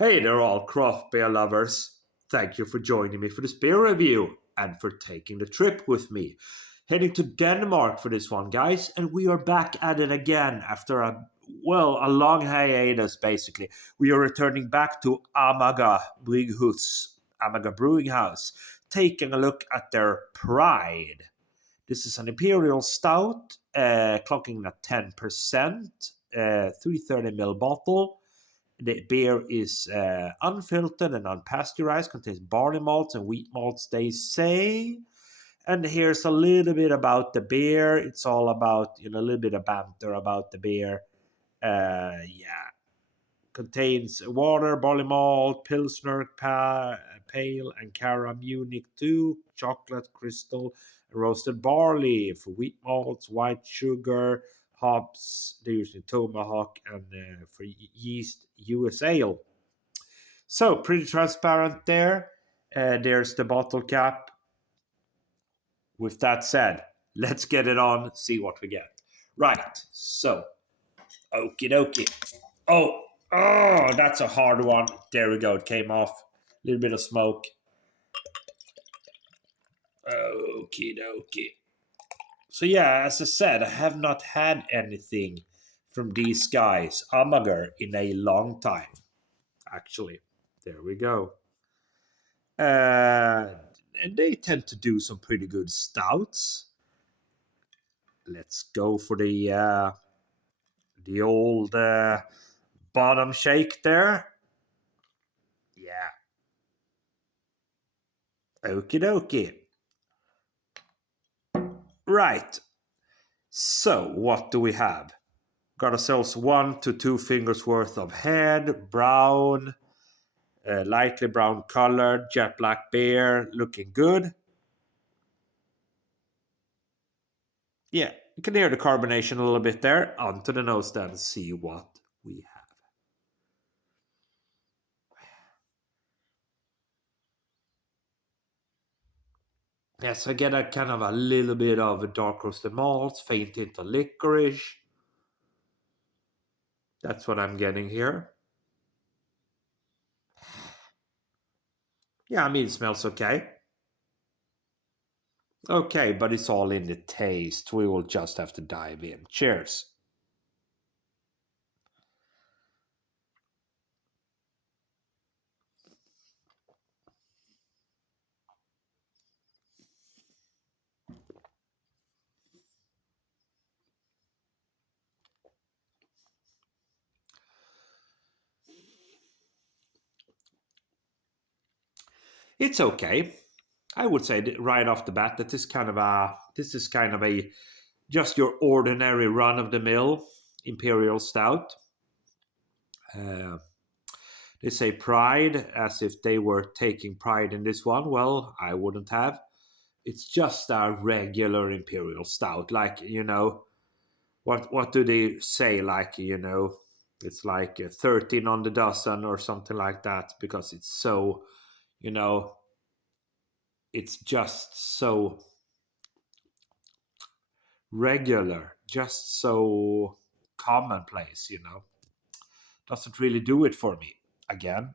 Hey there, all craft beer lovers. Thank you for joining me for this beer review and for taking the trip with me. Heading to Denmark for this one, guys, and we are back at it again after a long hiatus, basically. We are returning back to Amager Bryghus, Amager Brewing House, taking a look at their Pride. This is an Imperial Stout, clocking at 10%, 330ml bottle. The beer is unfiltered and unpasteurized, contains barley malts and wheat malts, they say. And here's a little bit about the beer. It's all about, a little bit of banter about the beer. Yeah. Contains water, barley malt, Pilsner, Pale, and Cara Munich 2, chocolate, crystal, roasted barley for wheat malts, white sugar, hops. They're using Tomahawk, and for yeast, US ale. So, pretty transparent there. There's the bottle cap. With that said, let's get it on, see what we get. Right, so, okie dokie. Oh, that's a hard one. There we go. It came off. A little bit of smoke. Okie dokie. So yeah, as I said, I have not had anything from these guys, Amager, in a long time. Actually, there we go. And they tend to do some pretty good stouts. Let's go for the old bottom shake there. Yeah. Okie dokie. Right. So, what do we have? Got ourselves 1 to 2 fingers worth of head, brown, lightly brown colored, jet black beer, looking good. Yeah, you can hear the carbonation a little bit there. Onto the nose then, see what we have. Yes, I get a kind of a little bit of a dark roasted malts, faint hint of licorice. That's what I'm getting here. Yeah, I mean, it smells okay. Okay, but it's all in the taste. We will just have to dive in. Cheers. It's okay. I would say that right off the bat that this is kind of a just your ordinary run of the mill Imperial Stout. Uh, they say pride as if they were taking pride in this one. Well, I wouldn't have. It's just a regular Imperial Stout. Like, what do they say? Like, it's like 13 on the dozen or something like that because it's so, you know, it's just so regular, just so commonplace. Doesn't really do it for me. Again,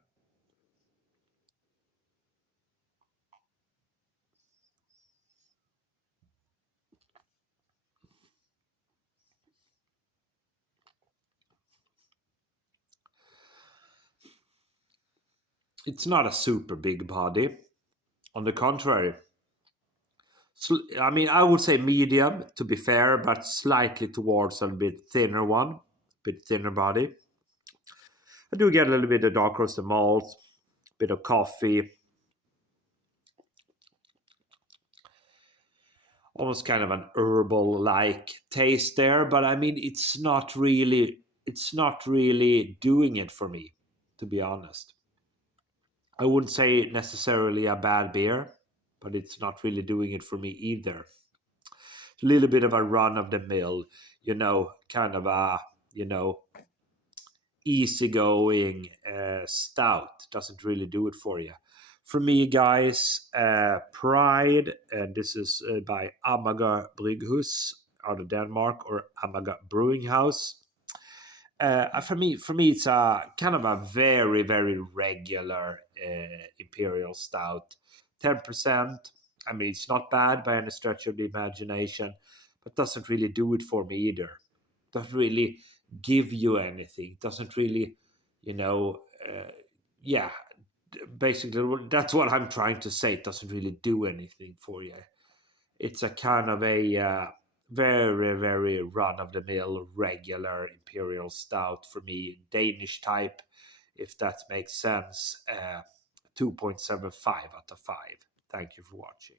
it's not a super big body. On the contrary, I mean, I would say medium to be fair, but slightly towards a bit thinner one, bit thinner body. I do get a little bit of dark roasted malt, bit of coffee, almost kind of an herbal like taste there, but I mean it's not really doing it for me, to be honest. I wouldn't say necessarily a bad beer, but it's not really doing it for me either. A little bit of a run of the mill, kind of a, easygoing stout. Doesn't really do it for you. For me, guys, Pride, and this is by Amager Bryghus out of Denmark, or Amager Brewing House. For me, it's a kind of a very, very regular Imperial Stout. 10%. I mean, it's not bad by any stretch of the imagination, but doesn't really do it for me either. Doesn't really give you anything. Doesn't really, you know, yeah. Basically, that's what I'm trying to say. It doesn't really do anything for you. It's a kind of a very, very run of the mill, regular Imperial Stout for me, Danish type, if that makes sense. 2.75 out of 5. Thank you for watching.